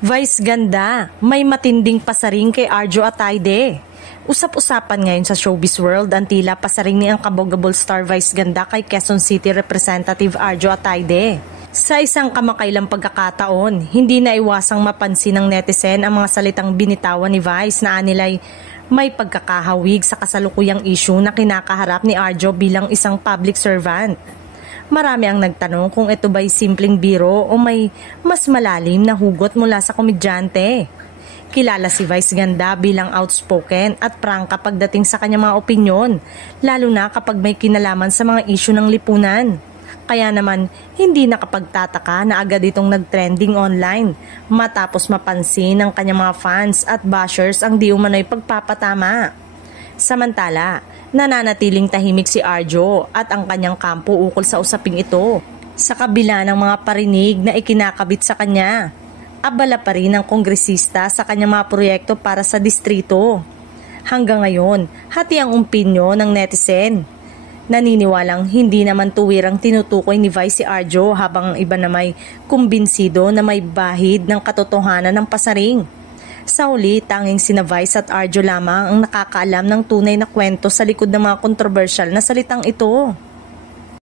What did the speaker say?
Vice ganda, may matinding pasaring kay Arjo Ataide. Usap-usapan ngayon sa showbiz world ang tila pasaring ni ang kabogable star Vice ganda kay Quezon City Representative Arjo Ataide. Sa isang kamakailang pagkakataon, hindi na iwasang mapansin ng netizen ang mga salitang binitawan ni Vice na anilay may pagkakahawig sa kasalukuyang issue na kinakaharap ni Arjo bilang isang public servant. Marami ang nagtanong kung ito ba'y simpleng biro o may mas malalim na hugot mula sa komedyante. Kilala si Vice ganda bilang outspoken at prangka pagdating sa kanyang mga opinyon, lalo na kapag may kinalaman sa mga issue ng lipunan. Kaya naman, hindi nakapagtataka na agad itong nagtrending online matapos mapansin ng kanyang mga fans at bashers ang di umano'y pagpapatama. Samantala, nananatiling tahimik si Arjo at ang kanyang kampo ukol sa usaping ito. Sa kabila ng mga parinig na ikinakabit sa kanya, abala pa rin ang kongresista sa kanyang mga proyekto para sa distrito. Hanggang ngayon, hati ang opinyon ng netizen. Naniniwalang hindi naman tuwirang tinutukoy ni Vice si Arjo habang ang iba na may kumbinsido na may bahid ng katotohanan ng pasaring. Sa huli, tanging sina Vice at Arjo lamang ang nakakaalam ng tunay na kwento sa likod ng mga kontrobersyal na salitang ito.